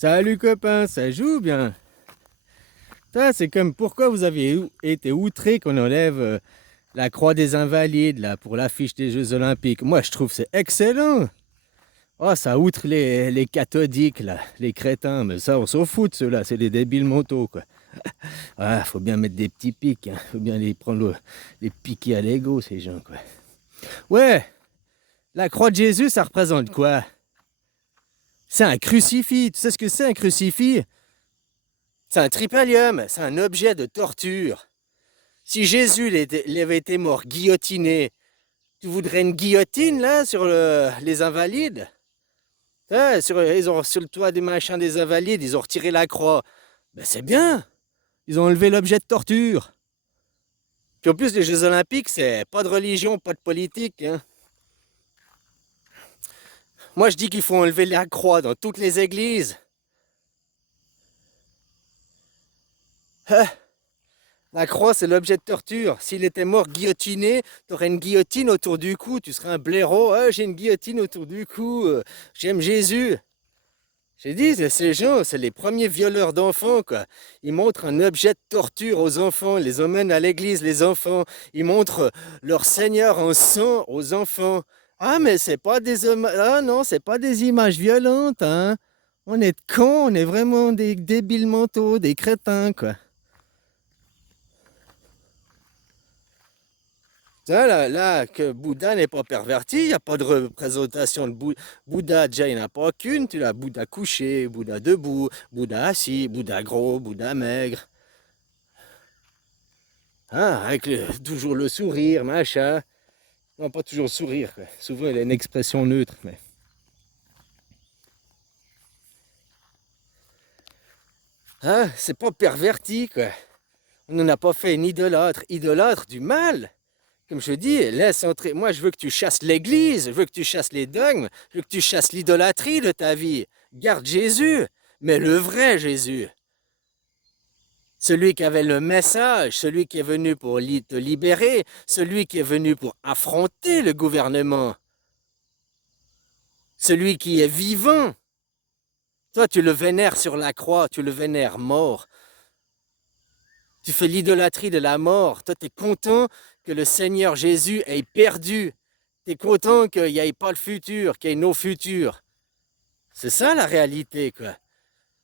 Salut copain, ça joue bien. Ça, c'est comme pourquoi vous avez été outré qu'on enlève la croix des invalides là pour l'affiche des Jeux Olympiques. Moi, je trouve que c'est excellent. Oh, ça outre les cathodiques là, les crétins, mais ça, on s'en fout de ceux-là, c'est des débiles mentaux quoi. Ah, faut bien mettre des petits pics, hein. Faut bien les prendre, les piquer à l'ego ces gens quoi. Ouais, la croix de Jésus, ça représente quoi? C'est un crucifix. Tu sais ce que c'est un crucifix? C'est un tripalium, c'est un objet de torture. Si Jésus il avait été mort guillotiné, tu voudrais une guillotine là sur les invalides? Ouais, sur le toit des machins des invalides, ils ont retiré la croix. Ben c'est bien, ils ont enlevé l'objet de torture. Puis en plus, les Jeux Olympiques, c'est pas de religion, pas de politique, hein. Moi, je dis qu'il faut enlever la croix dans toutes les églises. Hein? La croix, c'est l'objet de torture. S'il était mort guillotiné, tu aurais une guillotine autour du cou. Tu serais un blaireau. Ah, j'ai une guillotine autour du cou. J'aime Jésus. J'ai dit, ces gens, c'est les premiers violeurs d'enfants, quoi. Ils montrent un objet de torture aux enfants. Ils les emmènent à l'église, les enfants. Ils montrent leur Seigneur en sang aux enfants. Ah, mais c'est pas des ah non, c'est pas des images violentes, hein. On est cons, on est vraiment des débiles mentaux, des crétins, quoi. Là, que Bouddha n'est pas perverti, il n'y a pas de représentation de Bouddha. Déjà, il n'y en a pas qu'une. Tu as Bouddha couché, Bouddha debout, Bouddha assis, Bouddha gros, Bouddha maigre. Hein, avec toujours le sourire, machin. Non, pas toujours le sourire, quoi. Souvent, il a une expression neutre. Mais... Hein, c'est pas perverti, quoi. On n'en a pas fait une idolâtre. Idolâtre du mal. Comme je dis, laisse entrer. Moi, je veux que tu chasses l'Église, je veux que tu chasses les dogmes, je veux que tu chasses l'idolâtrie de ta vie. Garde Jésus, mais le vrai Jésus. Celui qui avait le message, celui qui est venu pour te libérer, celui qui est venu pour affronter le gouvernement, celui qui est vivant. Toi, tu le vénères sur la croix, tu le vénères mort. Tu fais l'idolâtrie de la mort. Toi, tu es content que le Seigneur Jésus ait perdu. Tu es content qu'il n'y ait pas le futur, qu'il y ait nos futurs. C'est ça la réalité, quoi.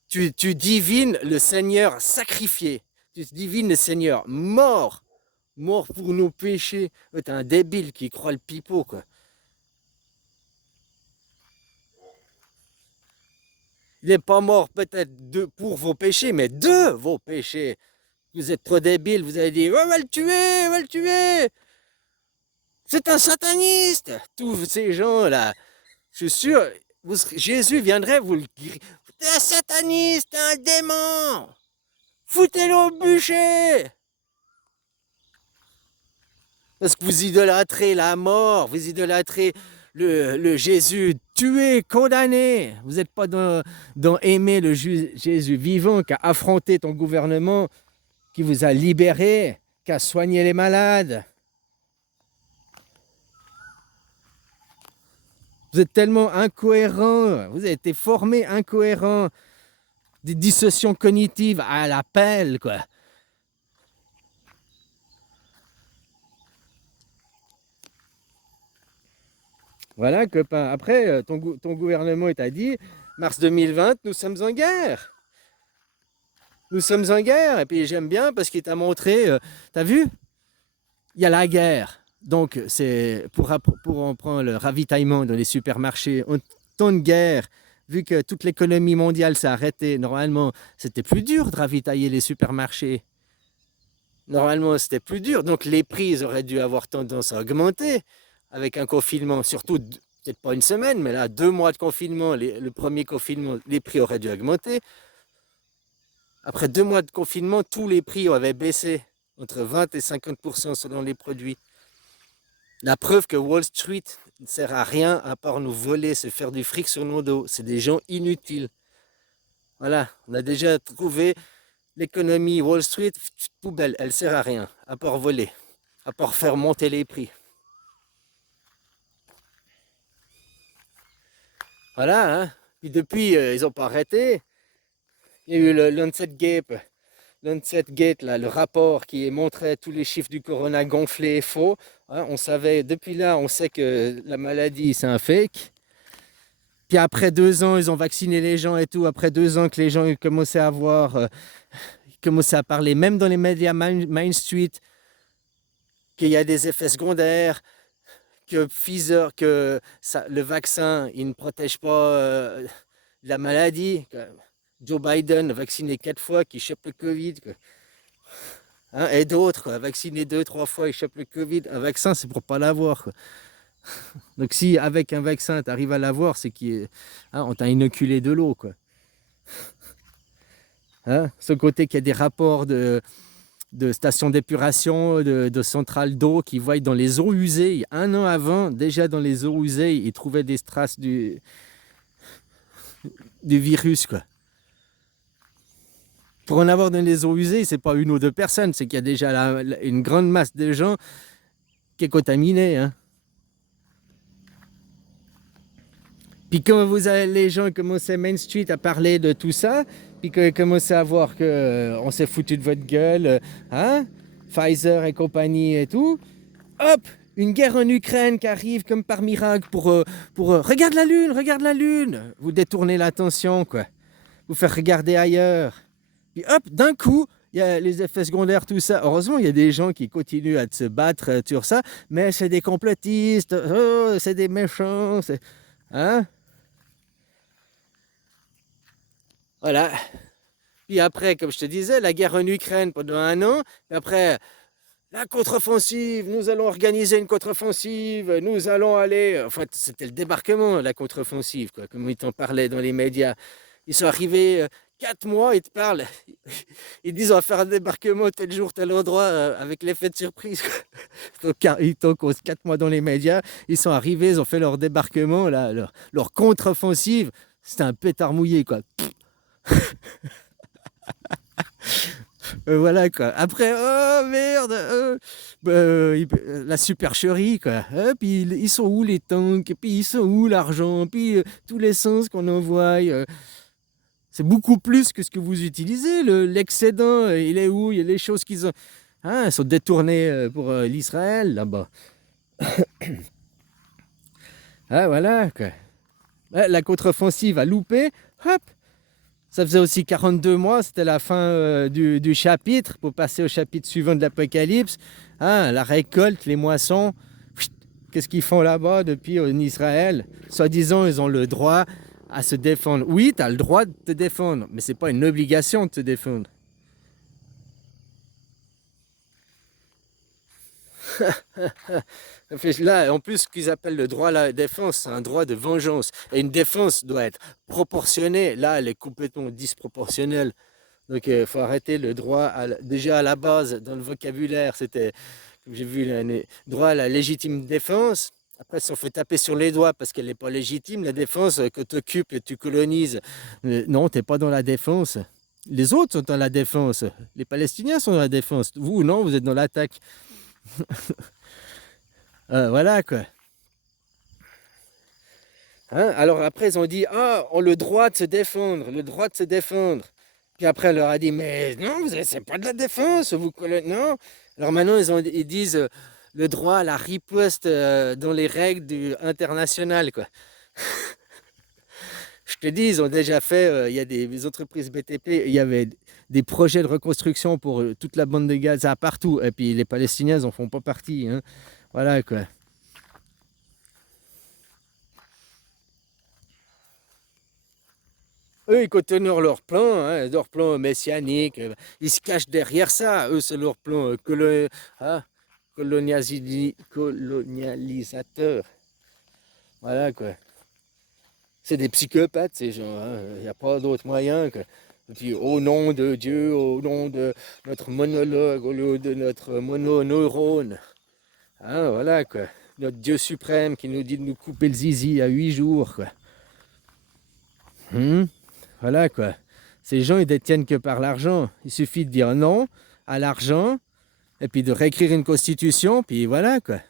Tu divines le Seigneur sacrifié. Tu divines le Seigneur mort. Mort pour nos péchés. T'es un débile qui croit le pipeau, quoi. Il n'est pas mort peut-être pour vos péchés, mais de vos péchés. Vous êtes trop débile, vous avez dit, on va le tuer, on va le tuer. C'est un sataniste. Tous ces gens-là, je suis sûr, Jésus viendrait vous le dire. T'es un sataniste, t'es un démon. Foutez-le au bûcher. Parce que vous idolâtrez la mort, vous idolâtrez le Jésus tué, condamné. Vous n'êtes pas dans aimer le Jésus vivant qui a affronté ton gouvernement, qui vous a libéré, qui a soigné les malades. Vous êtes tellement incohérent, vous avez été formé incohérent, des dissociations cognitives à l'appel, quoi. Voilà, copain. Après, ton gouvernement t'a dit, mars 2020, nous sommes en guerre. Nous sommes en guerre. Et puis j'aime bien parce qu'il t'a montré, t'as vu, il y a la guerre. Donc c'est pour en prendre le ravitaillement dans les supermarchés. En temps de guerre, vu que toute l'économie mondiale s'est arrêtée, normalement, c'était plus dur de ravitailler les supermarchés. Normalement, c'était plus dur. Donc les prix auraient dû avoir tendance à augmenter avec un confinement, surtout peut-être pas une semaine, mais là, 2 mois de confinement, le premier confinement, les prix auraient dû augmenter. Après 2 mois de confinement, tous les prix avaient baissé, entre 20 et 50% selon les produits. La preuve que Wall Street ne sert à rien à part nous voler, se faire du fric sur nos dos. C'est des gens inutiles. Voilà, on a déjà trouvé l'économie Wall Street, poubelle, elle sert à rien, à part voler, à part faire monter les prix. Voilà, hein. Puis depuis, ils n'ont pas arrêté. Il y a eu le Lancet Gate, là, le rapport qui montrait tous les chiffres du corona gonflés et faux. Hein, on savait, depuis là, on sait que la maladie, c'est un fake. Puis après 2 ans, ils ont vacciné les gens et tout. Après 2 ans que les gens ont commencé à voir, ils commençaient à parler, même dans les médias Main Street, qu'il y a des effets secondaires, que Pfizer, que le vaccin, il ne protège pas la maladie. Que Joe Biden, vacciné 4 fois, qui chope le Covid. Hein, et d'autres, quoi, vacciné 2, 3 fois, ils chopent le Covid. Un vaccin, c'est pour pas l'avoir, quoi. Donc si avec un vaccin, tu arrives à l'avoir, c'est qu'on t'a inoculé de l'eau, quoi. Hein, ce côté qu'il y a des rapports de stations d'épuration, de centrales d'eau qui voient dans les eaux usées. 1 an avant, déjà dans les eaux usées, ils trouvaient des traces du virus, quoi. Pour en avoir dans les eaux usées, c'est pas 1 ou 2 personnes, c'est qu'il y a déjà une grande masse de gens qui est contaminée. Hein. Puis quand les gens commençaient Main Street à parler de tout ça, puis qu'ils commençaient à voir qu'on s'est foutu de votre gueule, hein, Pfizer et compagnie et tout, hop, une guerre en Ukraine qui arrive comme par miracle pour regarde la lune, vous détournez l'attention, quoi, vous faire regarder ailleurs. Puis hop, d'un coup, il y a les effets secondaires, tout ça. Heureusement, il y a des gens qui continuent à se battre sur ça, mais c'est des complotistes, oh, c'est des méchants, hein. Voilà. Puis après, comme je te disais, la guerre en Ukraine pendant 1 an. Puis après, la contre-offensive, nous allons organiser une contre-offensive, nous allons aller... Enfin, c'était le débarquement, la contre-offensive, quoi, comme ils t'en parlaient dans les médias. Ils sont arrivés 4 mois, ils te parlent. Ils disent, on va faire un débarquement tel jour, tel endroit, avec l'effet de surprise. Donc, ils t'ont cause 4 mois dans les médias. Ils sont arrivés, ils ont fait leur débarquement, là, leur contre-offensive. C'était un pétard mouillé, quoi. Voilà, quoi. Après, oh merde, la supercherie, quoi. Puis ils sont où les tanks? Puis ils sont où l'argent? Puis tous l'essence qu'on envoie. C'est beaucoup plus que ce que vous utilisez. L'excédent, il est où? Il y a les choses qu'ils ont. Hein, elles sont détournées pour l'Israël, là-bas. Ah, voilà, quoi. La contre-offensive a loupé. Hop! Ça faisait aussi 42 mois, c'était la fin du chapitre, pour passer au chapitre suivant de l'Apocalypse. Hein, la récolte, les moissons. Qu'est-ce qu'ils font là-bas depuis en Israël? Soi-disant, ils ont le droit à se défendre. Oui, tu as le droit de te défendre, mais ce n'est pas une obligation de te défendre. Là, en plus, ce qu'ils appellent le droit à la défense, c'est un droit de vengeance. Et une défense doit être proportionnée. Là, elle est complètement disproportionnelle. Donc, il faut arrêter le droit, déjà à la base, dans le vocabulaire, c'était, comme j'ai vu, le droit à la légitime défense. Après, si on fait taper sur les doigts parce qu'elle n'est pas légitime, la défense, que tu occupes et tu colonises, non, tu n'es pas dans la défense. Les autres sont dans la défense. Les Palestiniens sont dans la défense. Vous, non, vous êtes dans l'attaque. Voilà, quoi. Hein? Alors après, ils ont dit, ah, on a le droit de se défendre, le droit de se défendre. Puis après, on leur a dit, mais non, c'est pas de la défense, non. Alors maintenant, ils disent le droit à la riposte dans les règles internationales, quoi. Je te dis, ils ont déjà fait, il y a des entreprises BTP, il y avait des projets de reconstruction pour toute la bande de Gaza partout. Et puis les Palestiniens, ils n'en font pas partie. Hein. Voilà, quoi. Eux, ils continuent leur plan messianique. Ils se cachent derrière ça. Eux, c'est leur plan hein, colonialisateur. Voilà, quoi. C'est des psychopathes, ces gens. Il n'y a pas d'autre moyen que. Puis, au nom de Dieu, au nom de notre monologue, au nom de notre mononeurone. Hein, voilà, quoi. Notre Dieu suprême qui nous dit de nous couper le zizi à 8 jours, quoi. Voilà, quoi. Ces gens, ils détiennent que par l'argent. Il suffit de dire non à l'argent, et puis de réécrire une constitution, puis voilà, quoi.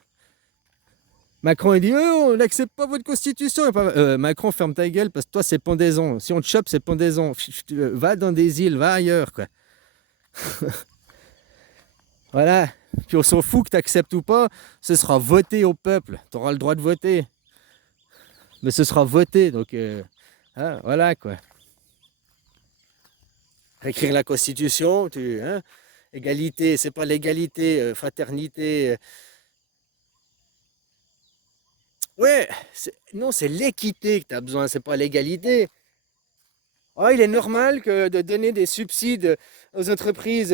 Macron, il dit oh, on n'accepte pas votre constitution. Macron, ferme ta gueule parce que toi, c'est pendaison. Si on te chope, c'est pendaison. Va dans des îles, va ailleurs, quoi. Voilà. Puis on s'en fout que tu acceptes ou pas. Ce sera voté au peuple. Tu auras le droit de voter. Mais ce sera voté. Donc, hein, voilà, quoi. Écrire la constitution, hein, égalité, c'est pas l'égalité, fraternité. Ouais, non, c'est l'équité que tu as besoin, c'est pas l'égalité. Oh, il est normal que de donner des subsides aux entreprises.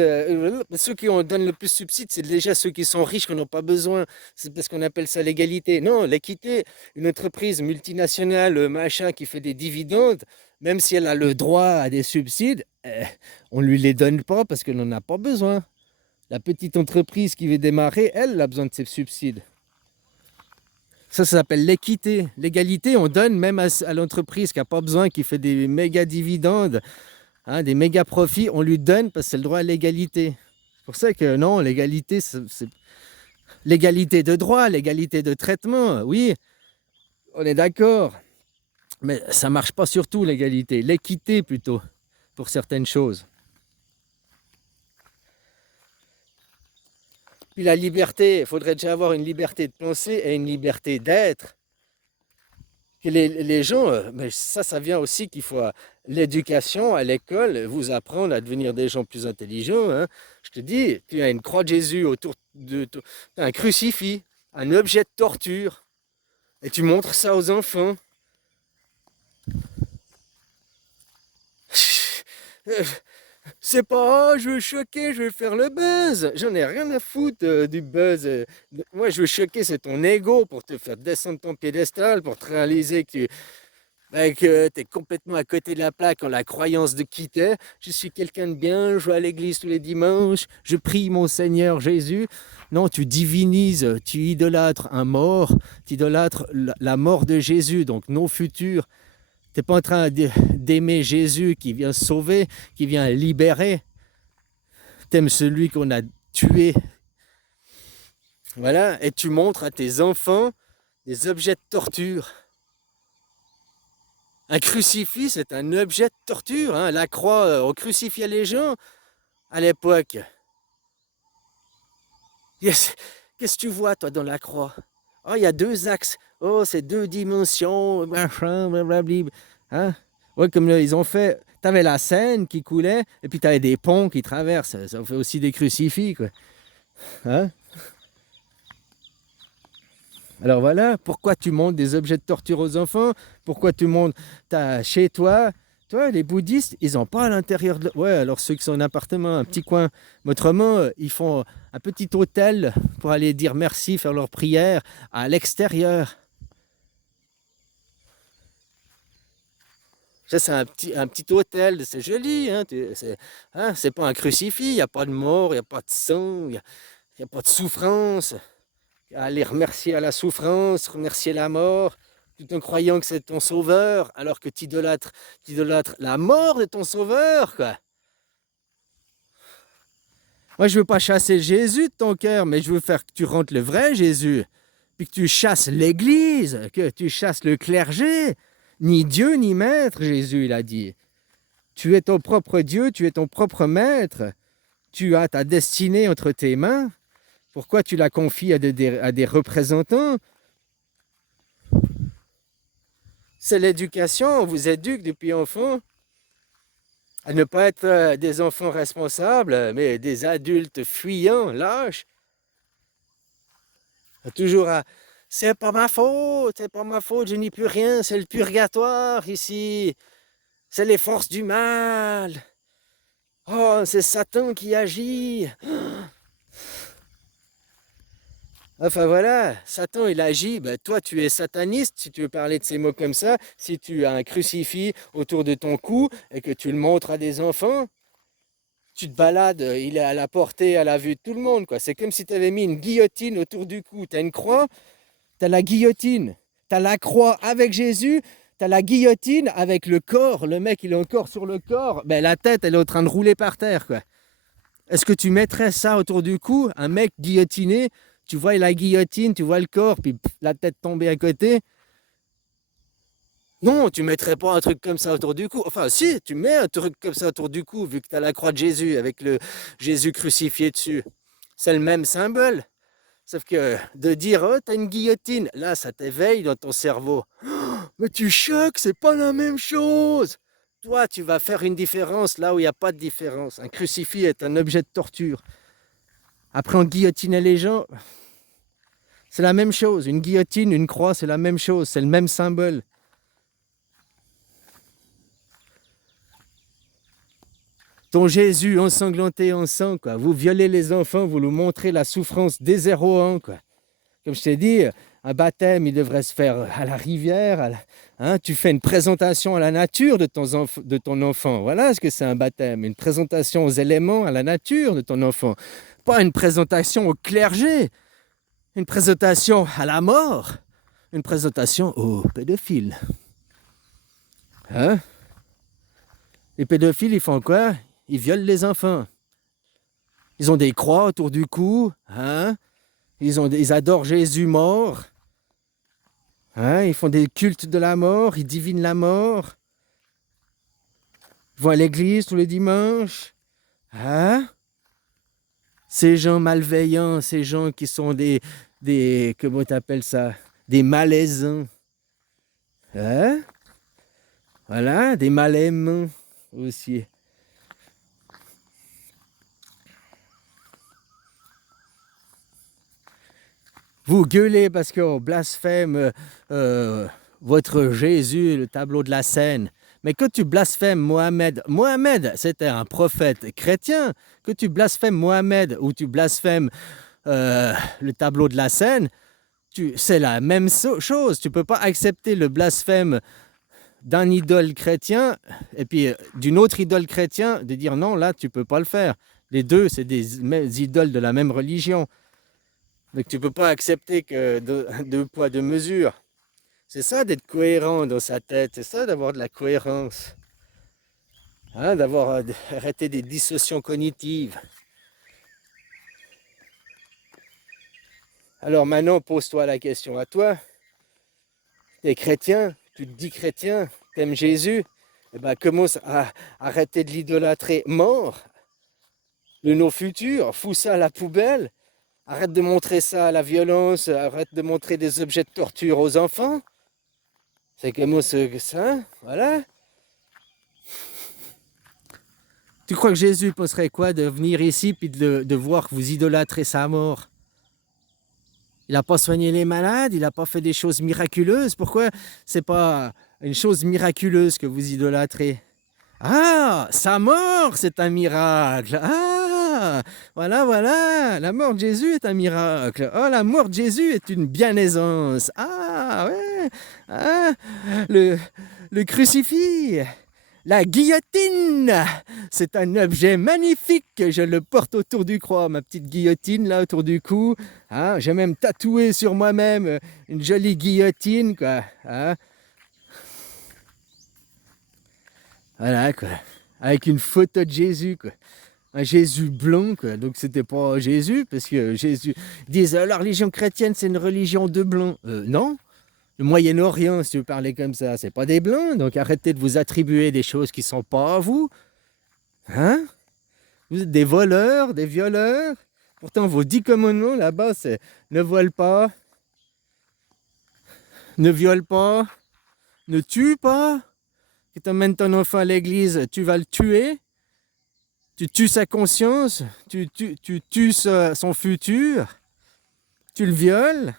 Ceux qui en donnent le plus de subsides, c'est déjà ceux qui sont riches, qui n'ont pas besoin. C'est parce qu'on appelle ça l'égalité. Non, l'équité, une entreprise multinationale, machin, qui fait des dividendes, même si elle a le droit à des subsides, on ne lui les donne pas parce qu'elle n'en a pas besoin. La petite entreprise qui veut démarrer, elle a besoin de ces subsides. Ça s'appelle l'équité. L'égalité, on donne même à l'entreprise qui n'a pas besoin, qui fait des méga dividendes, hein, des méga profits, on lui donne parce que c'est le droit à l'égalité. C'est pour ça que non, l'égalité, c'est l'égalité de droit, l'égalité de traitement, oui, on est d'accord. Mais ça ne marche pas sur tout, l'égalité. L'équité plutôt, pour certaines choses. Puis la liberté, il faudrait déjà avoir une liberté de penser et une liberté d'être. Que les gens, mais ça vient aussi qu'il faut l'éducation à l'école, vous apprendre à devenir des gens plus intelligents. Hein. Je te dis, tu as une croix de Jésus autour de un crucifix, un objet de torture, et tu montres ça aux enfants. C'est pas, oh, je veux choquer, je veux faire le buzz. J'en ai rien à foutre du buzz. Moi, je veux choquer, c'est ton ego pour te faire descendre ton piédestal, pour te réaliser que tu es complètement à côté de la plaque en la croyance de qui t'es. Je suis quelqu'un de bien, je vais à l'église tous les dimanches, je prie mon Seigneur Jésus. Non, tu divinises, tu idolâtres un mort, tu idolâtres la mort de Jésus, donc non futur. Tu n'es pas en train d'aimer Jésus qui vient sauver, qui vient libérer. Tu aimes celui qu'on a tué. Voilà, et tu montres à tes enfants des objets de torture. Un crucifix, c'est un objet de torture. Hein. La croix, on crucifiait les gens à l'époque. Qu'est-ce que tu vois, toi, dans la croix? Oh, il y a deux axes. Oh, c'est deux dimensions. Machin, blablabla. Hein? Ouais, comme là, ils ont fait. Tu avais la Seine qui coulait, et puis tu avais des ponts qui traversent. Ça fait aussi des crucifix, quoi. Hein? Alors voilà, pourquoi tu montres des objets de torture aux enfants? Pourquoi tu montres chez toi? Toi, les bouddhistes, ils n'ont pas à l'intérieur de... Ouais, alors ceux qui sont en appartement, un petit coin. Mais autrement, ils font un petit hôtel pour aller dire merci, faire leur prière à l'extérieur. Ça, c'est un petit hôtel, c'est joli. Hein, c'est pas un crucifix, il n'y a pas de mort, il n'y a pas de sang, il n'y a pas de souffrance. Aller remercier à la souffrance, remercier la mort, tout en croyant que c'est ton sauveur, alors que tu idolâtres la mort de ton sauveur, quoi. Moi, je veux pas chasser Jésus de ton cœur, mais je veux faire que tu rentres le vrai Jésus, puis que tu chasses l'Église, que tu chasses le clergé. Ni Dieu, ni maître, Jésus, il a dit. Tu es ton propre Dieu, tu es ton propre maître. Tu as ta destinée entre tes mains. Pourquoi tu la confies à des représentants? C'est l'éducation, on vous éduque depuis enfant à ne pas être des enfants responsables, mais des adultes fuyants, lâches. Toujours à c'est pas ma faute, je n'y peux rien, c'est le purgatoire ici, c'est les forces du mal. Oh, c'est Satan qui agit. Enfin voilà, Satan il agit, ben, toi tu es sataniste si tu veux parler de ces mots comme ça, si tu as un crucifix autour de ton cou et que tu le montres à des enfants, tu te balades, il est à la portée, à la vue de tout le monde, quoi. C'est comme si tu avais mis une guillotine autour du cou, tu as une croix, tu as la guillotine, tu as la croix avec Jésus, tu as la guillotine avec le corps, le mec il est encore sur le corps, ben, la tête elle est en train de rouler par terre, quoi. Est-ce que tu mettrais ça autour du cou, un mec guillotiné Tu vois la guillotine, tu vois le corps, puis la tête tombée à côté. Non, tu mettrais pas un truc comme ça autour du cou. Enfin, si, tu mets un truc comme ça autour du cou, vu que tu as la croix de Jésus avec le Jésus crucifié dessus. C'est le même symbole. Sauf que de dire, oh, t'as une guillotine, là, ça t'éveille dans ton cerveau. Oh, mais tu choques, c'est pas la même chose. Toi, tu vas faire une différence là où il n'y a pas de différence. Un crucifix est un objet de torture. Après, on guillotinait les gens. C'est la même chose. Une guillotine, une croix, c'est la même chose. C'est le même symbole. Ton Jésus ensanglanté en sang, quoi. Vous violez les enfants, vous nous montrez la souffrance des 0 ans, quoi. Comme je t'ai dit, un baptême, il devrait se faire à la rivière. Hein, tu fais une présentation à la nature de ton enfant. Voilà ce que c'est un baptême. Une présentation aux éléments, à la nature de ton enfant. Pas une présentation au clergé. Une présentation à la mort. Une présentation aux pédophiles. Hein? Les pédophiles, ils font quoi? Ils violent les enfants. Ils ont des croix autour du cou. Hein? Ils adorent Jésus mort. Hein? Ils font des cultes de la mort. Ils divinent la mort. Ils vont à l'église tous les dimanches. Hein? Ces gens malveillants, ces gens qui sont comment t'appelles ça? Des malaisants. Hein? Voilà, des mal-aimants aussi. Vous gueulez parce qu'on blasphème votre Jésus, le tableau de la scène. Mais que tu blasphèmes Mohamed, c'était prophète chrétien. Que tu blasphèmes Mohamed ou tu blasphèmes le tableau de la scène, c'est la même chose. Tu ne peux pas accepter le blasphème d'un idole chrétien et puis d'une autre idole chrétien, de dire non, là, tu ne peux pas le faire. Les deux, c'est des idoles de la même religion. Donc tu ne peux pas accepter que deux poids, deux mesures. C'est ça d'être cohérent dans sa tête, c'est ça d'avoir de la cohérence. Hein, d'avoir arrêté des dissociations cognitives. Alors maintenant, pose-toi la question à toi. Tu es chrétien, tu te dis chrétien, tu aimes Jésus, eh ben commence à arrêter de l'idolâtrer mort, de nos futurs, fous ça à la poubelle. Arrête de montrer ça à la violence, arrête de montrer des objets de torture aux enfants. C'est comme ça, voilà. Tu crois que Jésus penserait quoi de venir ici puis de voir que vous idolâtrez sa mort? Il n'a pas soigné les malades, il n'a pas fait des choses miraculeuses. Pourquoi c'est pas une chose miraculeuse que vous idolâtrez? Ah, sa mort, c'est un miracle. Ah, voilà, la mort de Jésus est un miracle. Oh, la mort de Jésus est une biennaisance. Ah, ouais, ah, le crucifix, la guillotine, c'est un objet magnifique. Je le porte autour du cou, ma petite guillotine là autour du cou. Hein, j'ai même tatoué sur moi-même une jolie guillotine, quoi. Hein. Voilà, quoi. Avec une photo de Jésus, quoi. Un Jésus blanc, quoi. Donc c'était pas Jésus, parce que Jésus... Ils disent, la religion chrétienne, c'est une religion de blancs. Non. Le Moyen-Orient, si tu veux parler comme ça, c'est pas des blancs. Donc arrêtez de vous attribuer des choses qui sont pas à vous. Hein? Vous êtes des voleurs, des violeurs. Pourtant, vos 10 commandements, là-bas, c'est ne vole pas, ne viole pas, ne tue pas. Si tu emmènes ton enfant à l'église, tu vas le tuer. Tu tues sa conscience, tu tues son futur, tu le violes.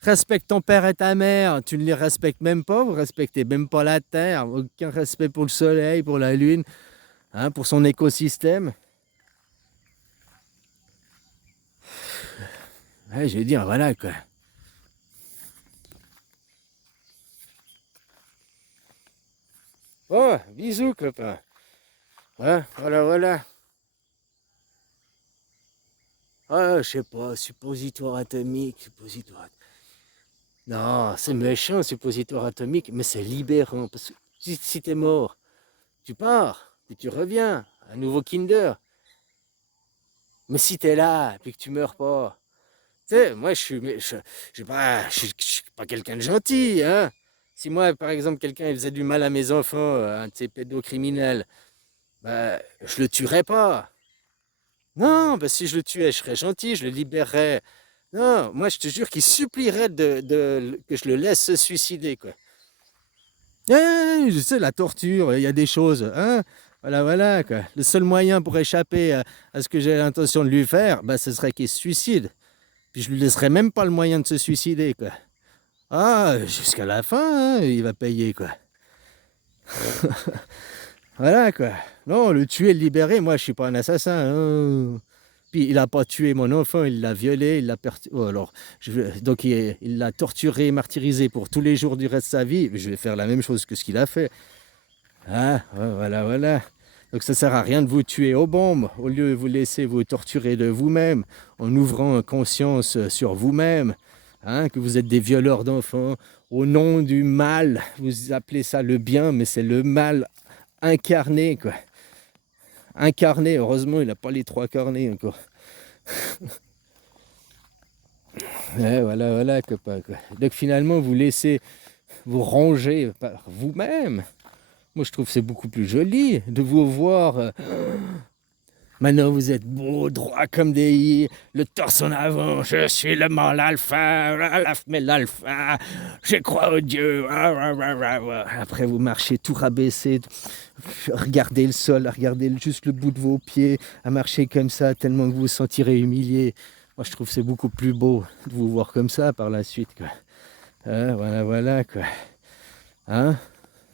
Respecte ton père et ta mère, tu ne les respectes même pas, vous respectez même pas la terre, aucun respect pour le soleil, pour la lune, hein, pour son écosystème. Ouais, je veux dire, voilà quoi. Oh, bisous copain. Hein, voilà. Ah, je sais pas, suppositoire atomique, suppositoire. Non, c'est méchant, suppositoire atomique, mais c'est libérant. Parce que si t'es mort, tu pars, puis tu reviens, un nouveau Kinder. Mais si t'es là, puis que tu meurs pas, Tu sais, moi, je suis pas quelqu'un de gentil, hein. Si moi, par exemple, quelqu'un il faisait du mal à mes enfants, un de ces pédocriminels, bah, je le tuerais pas. Non, bah, si je le tuais, je serais gentil, je le libérerais. Non, moi, je te jure qu'il supplierait que je le laisse se suicider, quoi. Je sais, la torture, il y a des choses, hein. Voilà, voilà, quoi. Le seul moyen pour échapper à ce que j'ai l'intention de lui faire, bah, ce serait qu'il se suicide. Puis je lui laisserai même pas le moyen de se suicider, quoi. Ah, jusqu'à la fin, hein, il va payer, quoi. Voilà, quoi. Non, le tuer, le libérer, moi, je suis pas un assassin, hein. Puis il a pas tué mon enfant, il l'a violé, il l'a oh, alors, donc il l'a torturé, martyrisé pour tous les jours du reste de sa vie. Je vais faire la même chose que ce qu'il a fait. Ah, ouais, voilà, voilà. Donc ça sert à rien de vous tuer aux bombes, au lieu de vous laisser vous torturer de vous-même, en ouvrant conscience sur vous-même, hein, que vous êtes des violeurs d'enfants, au nom du mal. Vous appelez ça le bien, mais c'est le mal incarné, quoi. Incarné, heureusement, il n'a pas les trois cornets encore. Ouais, voilà, voilà, copain, quoi. Donc finalement, vous laissez vous ranger par vous-même. Moi, je trouve que c'est beaucoup plus joli de vous voir. Maintenant, vous êtes beau, droit comme des i, le torse en avant. Je suis le mâle alpha, l'alpha. Je crois au Dieu. Après, vous marchez tout rabaissé, regardez le sol, regardez juste le bout de vos pieds, à marcher comme ça, tellement que vous vous sentirez humilié. Moi, je trouve que c'est beaucoup plus beau de vous voir comme ça par la suite, quoi. Voilà, voilà, quoi. Hein?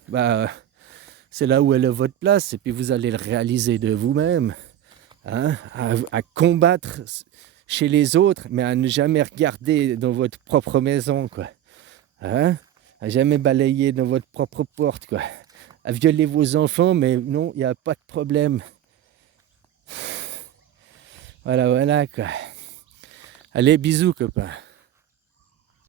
Bah, c'est là où est votre place, et puis vous allez le réaliser de vous-même. Hein, à combattre chez les autres, mais à ne jamais regarder dans votre propre maison, quoi. Hein, à jamais balayer dans votre propre porte, quoi. À violer vos enfants, mais non, il n'y a pas de problème. Voilà, voilà, quoi. Allez, bisous, copain.